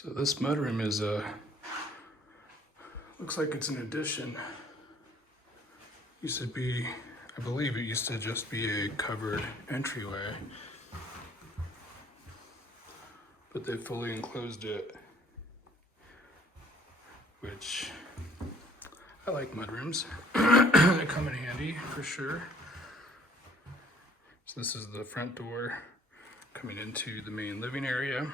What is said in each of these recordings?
So this mudroom is looks like it's an addition. Used to be, I believe it used to just be a covered entryway, but they fully enclosed it, which I like mudrooms. They come in handy for sure. So this is the front door coming into the main living area.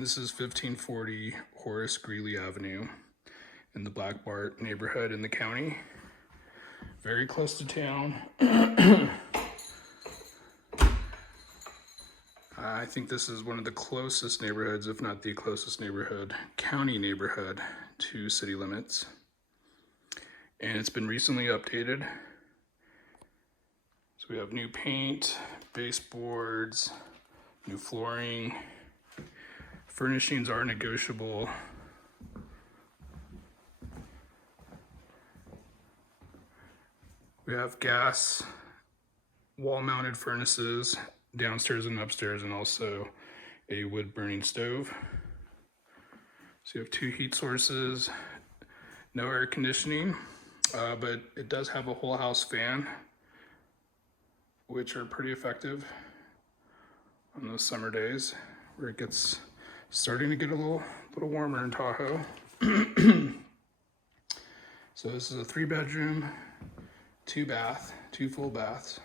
This is 1540 Horace Greeley Avenue in the Black Bart neighborhood in the county. Very close to town. I think this is one of the closest neighborhoods, if not the closest neighborhood, county neighborhood to city limits. And it's been recently updated. So we have new paint, baseboards, new flooring. Furnishings are negotiable. We have gas, wall-mounted furnaces downstairs and upstairs, and also a wood-burning stove. So you have two heat sources, no air conditioning, but it does have a whole house fan, which are pretty effective on those summer days where it gets starting to get a little warmer in Tahoe. So this is a 3-bedroom, 2-bath, 2 full baths,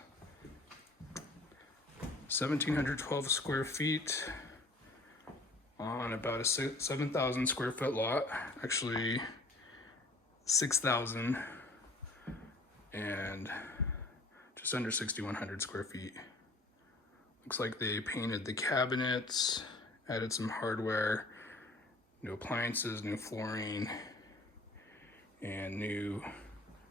1,712 square feet on about a 7,000 square foot lot. Actually 6,000 and just under 6,100 square feet. Looks like they painted the cabinets, added some hardware, new appliances, new flooring, and new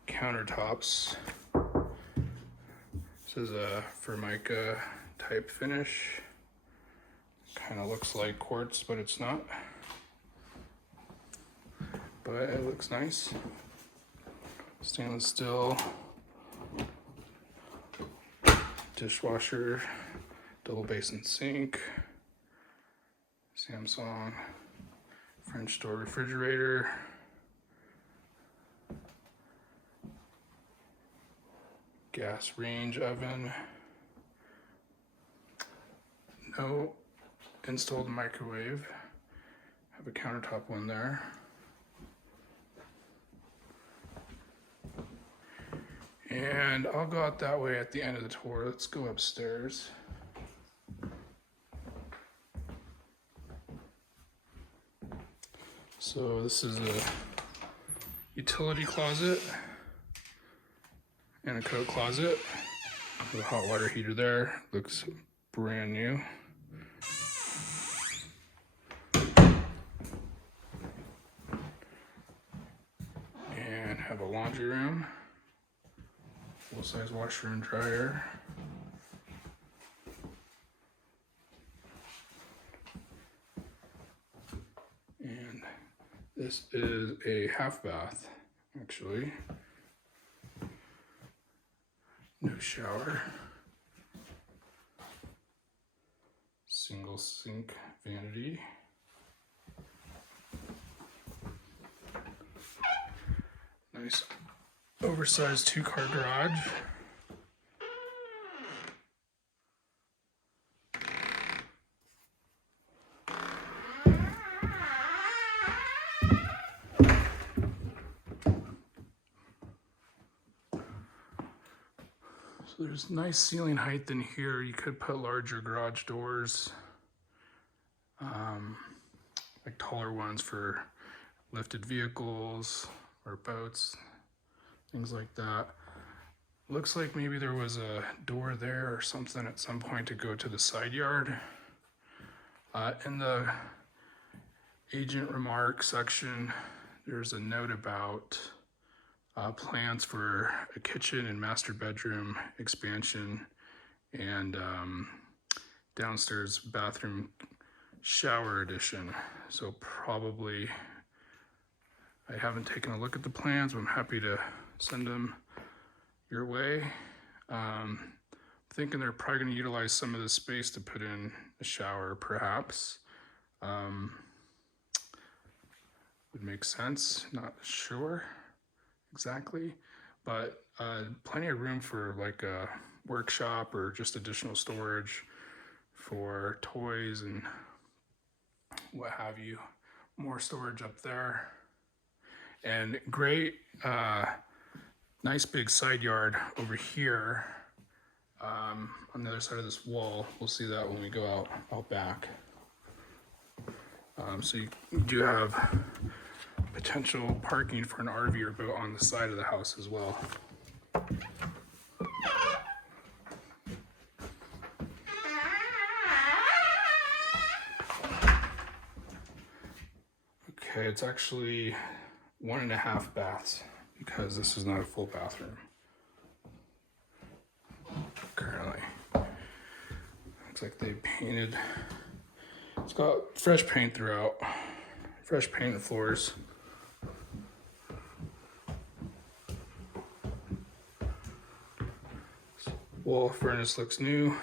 countertops. This is a Formica type finish. Kind of looks like quartz, but it's not. But it looks nice. Stainless steel dishwasher, double basin sink, Samsung French door refrigerator, gas range oven, no installed microwave, have a countertop one there. And I'll go out that way at the end of the tour. Let's go upstairs. So this is a utility closet and a coat closet with a hot water heater there. Looks brand new. And have a laundry room, full-size washer and dryer. And this is a half bath, actually. No shower. Single sink vanity. Nice oversized 2-car garage. So there's nice ceiling height in here. You could put larger garage doors, like taller ones for lifted vehicles or boats, things like that. Looks like maybe there was a door there or something at some point to go to the side yard. In the agent remarks section, there's a note about plans for a kitchen and master bedroom expansion and downstairs bathroom shower addition. So probably, I haven't taken a look at the plans, but I'm happy to send them your way. I'm thinking they're probably going to utilize some of the space to put in a shower, perhaps. Would make sense, not sure exactly, but plenty of room for like a workshop or just additional storage for toys and what have you. More storage up there. And great, nice big side yard over here on the other side of this wall. We'll see that when we go out back. So you do have potential parking for an RV or boat on the side of the house as well. Okay, it's actually 1.5 baths because this is not a full bathroom currently. Looks like they painted. It's got fresh paint throughout, fresh paint and floors. Wall furnace looks new.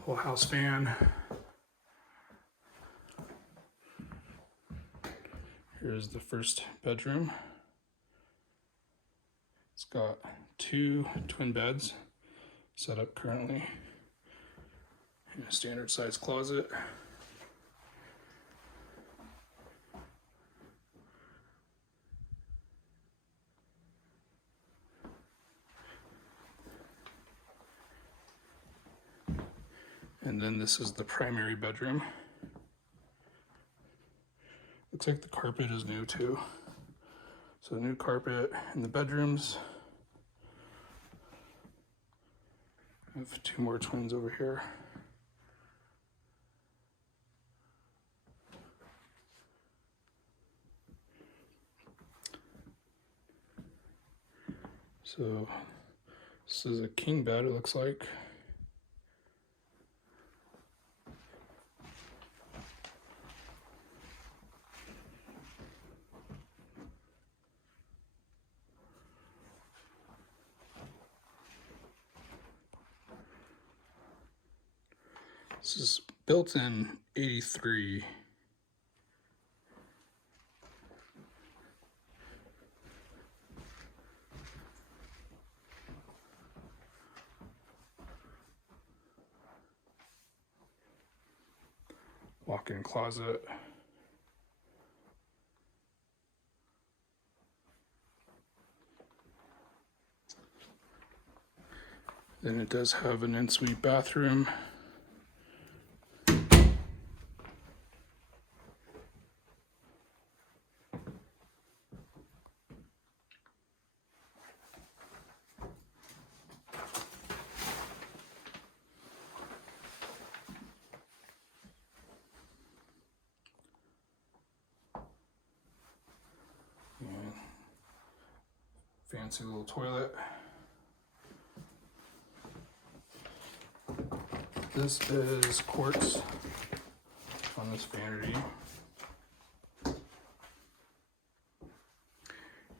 Whole house fan. Here's the first bedroom. It's got 2 twin beds set up currently and a standard size closet. And then this is the primary bedroom. Looks like the carpet is new too. So new carpet in the bedrooms. I have 2 more twins over here. So this is a king bed, it looks like. This is built in '83. Walk-in closet. Then it does have an ensuite bathroom. Fancy little toilet. This is quartz on this vanity.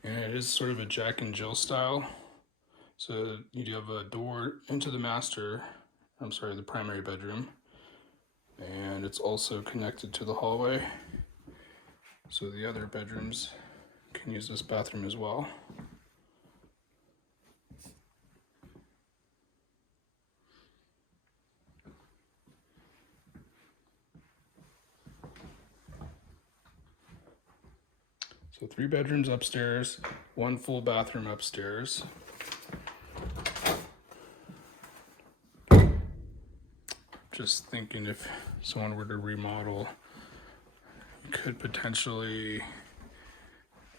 And it is sort of a Jack and Jill style. So you do have a door into the the primary bedroom. And it's also connected to the hallway. So the other bedrooms can use this bathroom as well. So 3 bedrooms upstairs, 1 full bathroom upstairs. Just thinking if someone were to remodel, you could potentially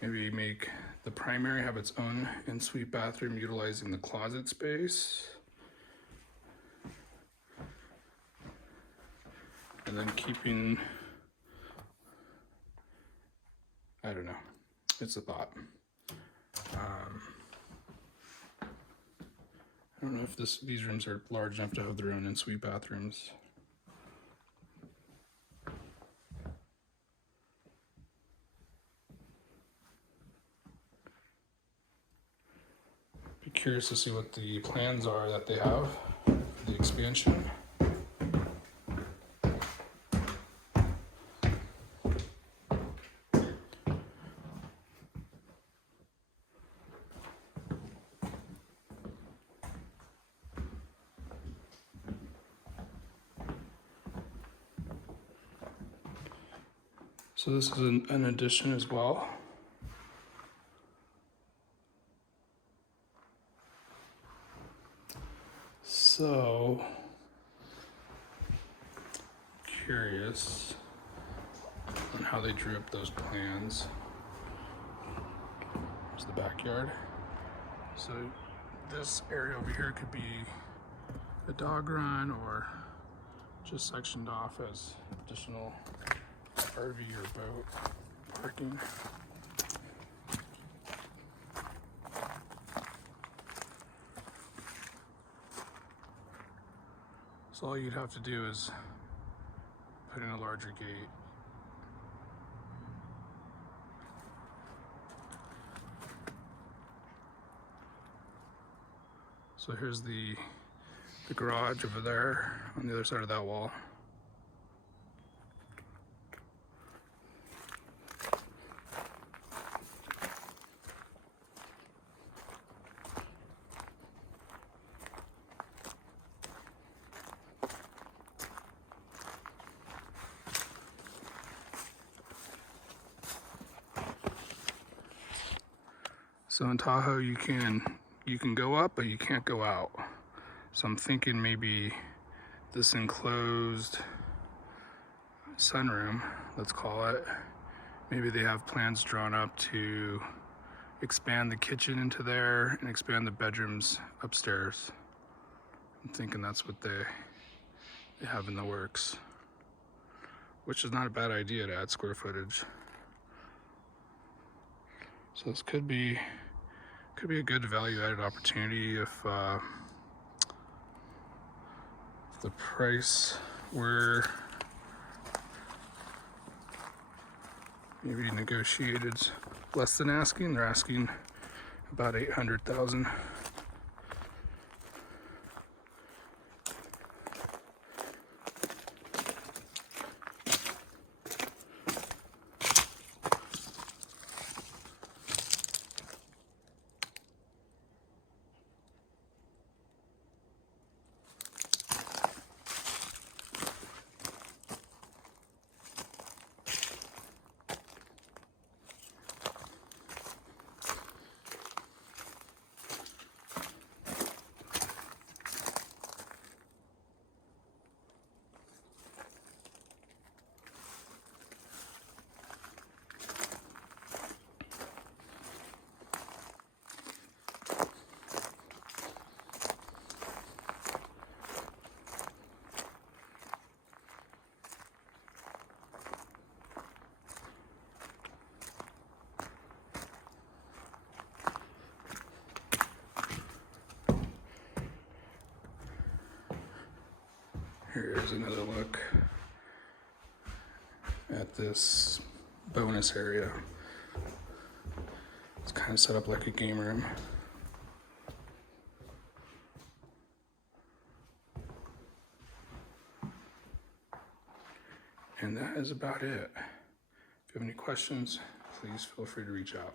maybe make the primary have its own ensuite bathroom utilizing the closet space. And then keeping, I don't know, it's a thought. I don't know if these rooms are large enough to have their own ensuite bathrooms. Be curious to see what the plans are that they have for the expansion. So this is an addition as well. So, curious on how they drew up those plans. Here's the backyard. So this area over here could be a dog run or just sectioned off as additional RV or boat parking. So all you'd have to do is put in a larger gate. So here's the garage over there on the other side of that wall. So in Tahoe, you can go up, but you can't go out. So I'm thinking maybe this enclosed sunroom, let's call it, maybe they have plans drawn up to expand the kitchen into there and expand the bedrooms upstairs. I'm thinking that's what they have in the works, which is not a bad idea to add square footage. So this could be a good value-added opportunity if the price were maybe negotiated less than asking. They're asking about $800,000. Here's another look at this bonus area. It's kind of set up like a game room. And that is about it. If you have any questions, please feel free to reach out.